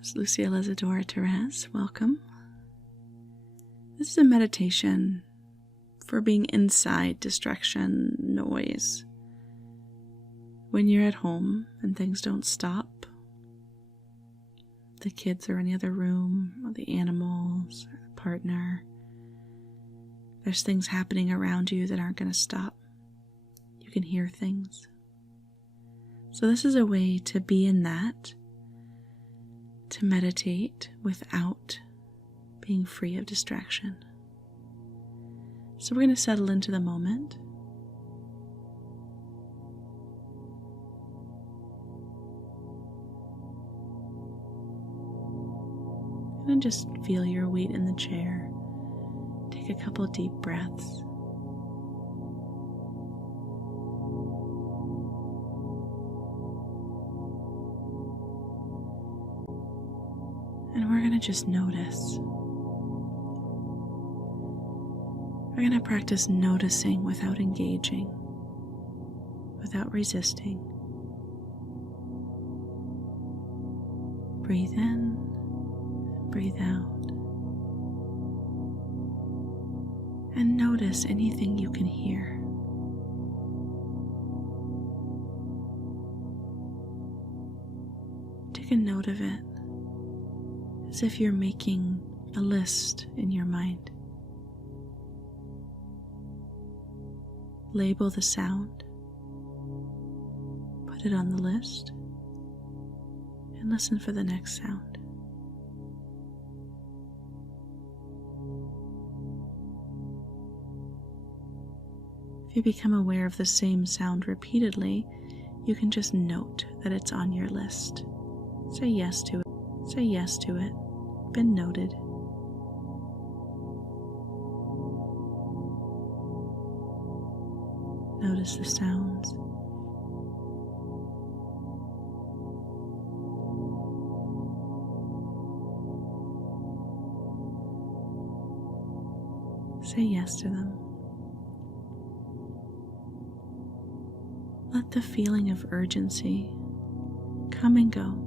It's Lucille Isadora Therese. Welcome. This is a meditation for being inside distraction, noise. When you're at home and things don't stop, the kids are in the other room, or the animals, or the partner. There's things happening around you that aren't going to stop. You can hear things. So this is a way to be in that, to meditate without being free of distraction. So we're going to settle into the moment. And just feel your weight in the chair. Take a couple deep breaths. And we're going to just notice. We're going to practice noticing without engaging, without resisting. Breathe in, breathe out. And notice anything you can hear. Take a note of it, as if you're making a list in your mind. Label the sound, put it on the list, and listen for the next sound. If you become aware of the same sound repeatedly, you can just note that it's on your list. Say yes to it. Say yes to it. Been noted. Notice the sounds. Say yes to them. Let the feeling of urgency come and go.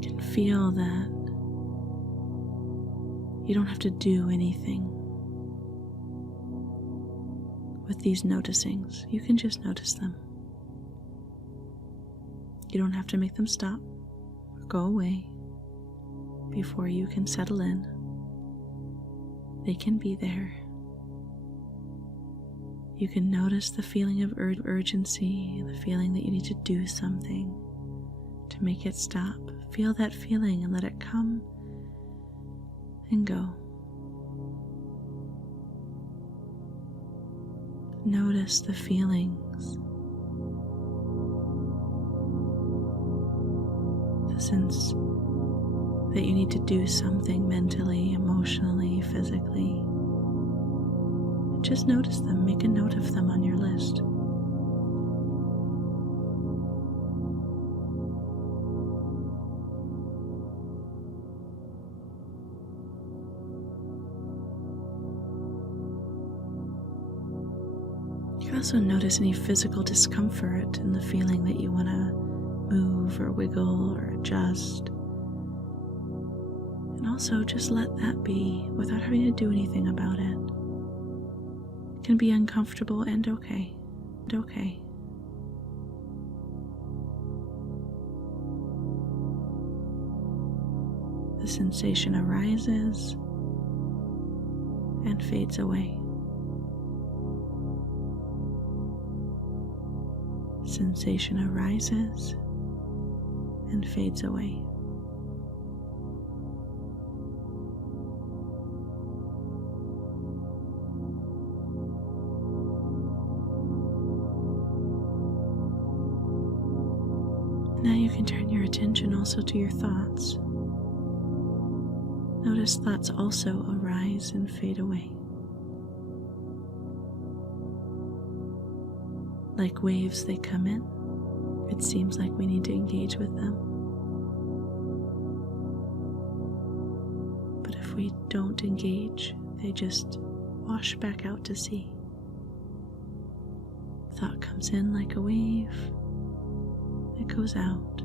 You can feel that you don't have to do anything with these noticings. You can just notice them. You don't have to make them stop or go away before you can settle in. They can be there. You can notice the feeling of urgency, the feeling that you need to do something to make it stop. Feel that feeling and let it come and go. Notice the feelings, the sense that you need to do something mentally, emotionally, physically. Just notice them, make a note of them on your list. You can also notice any physical discomfort in the feeling that you want to move or wiggle or adjust. And also just let that be without having to do anything about it. It can be uncomfortable and okay. The sensation arises and fades away. Sensation arises and fades away. Now you can turn your attention also to your thoughts. Notice thoughts also arise and fade away. Like waves, they come in. It seems like we need to engage with them. But if we don't engage, they just wash back out to sea. Thought comes in like a wave, it goes out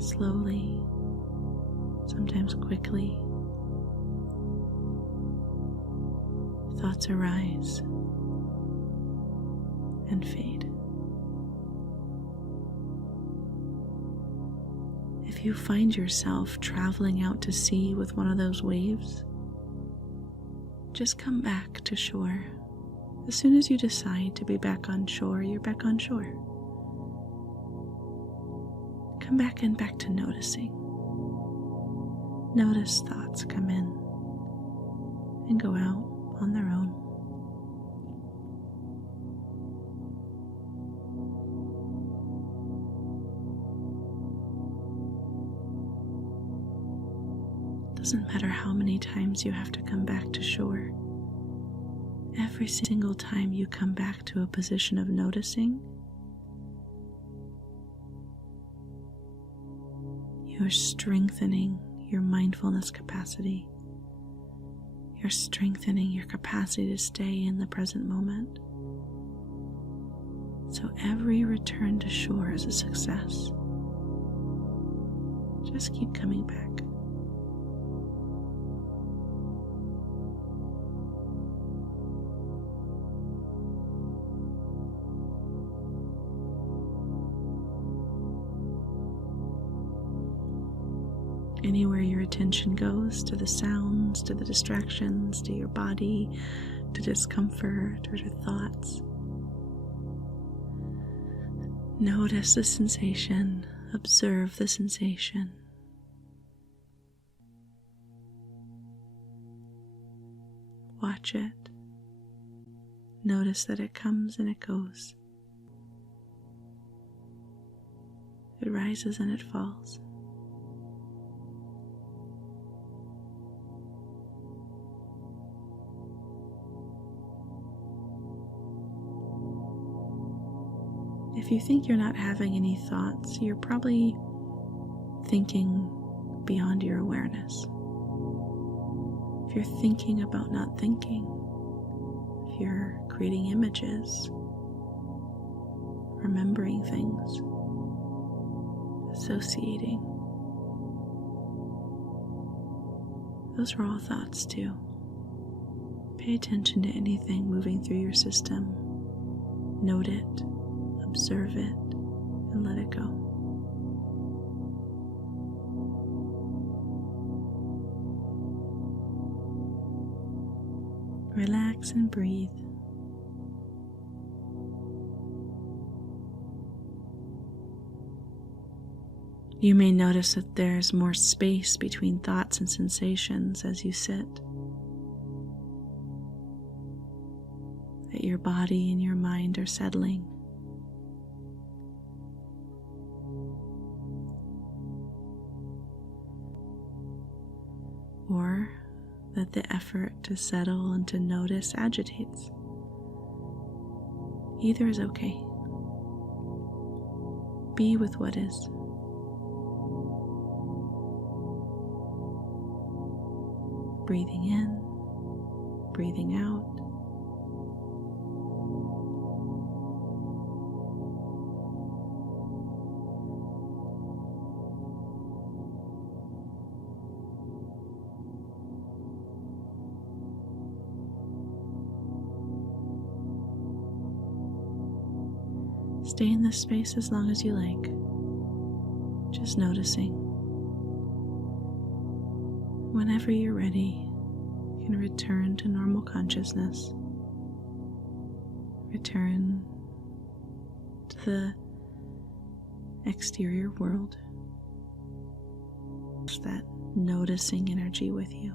slowly, sometimes quickly. Thoughts arise and fade. If you find yourself traveling out to sea with one of those waves, just come back to shore. As soon as you decide to be back on shore, you're back on shore. Come back and back to noticing. Notice thoughts come in and go out on their own. Doesn't matter how many times you have to come back to shore. Every single time you come back to a position of noticing, you are strengthening your mindfulness capacity. You're strengthening your capacity to stay in the present moment. So every return to shore is a success. Just keep coming back. Anywhere your attention goes, to the sounds, to the distractions, to your body, to discomfort, or to thoughts, notice the sensation, observe the sensation. Watch it. Notice that it comes and it goes. It rises and it falls. If you think you're not having any thoughts, you're probably thinking beyond your awareness. If you're thinking about not thinking, if you're creating images, remembering things, associating, those are all thoughts too. Pay attention to anything moving through your system. Note it. Observe it and let it go. Relax and breathe. You may notice that there's more space between thoughts and sensations as you sit. That your body and your mind are settling. Or that the effort to settle and to notice agitates. Either is okay. Be with what is. Breathing in, breathing out. Stay in this space as long as you like, just noticing. Whenever you're ready, you can return to normal consciousness. Return to the exterior world. That noticing energy with you.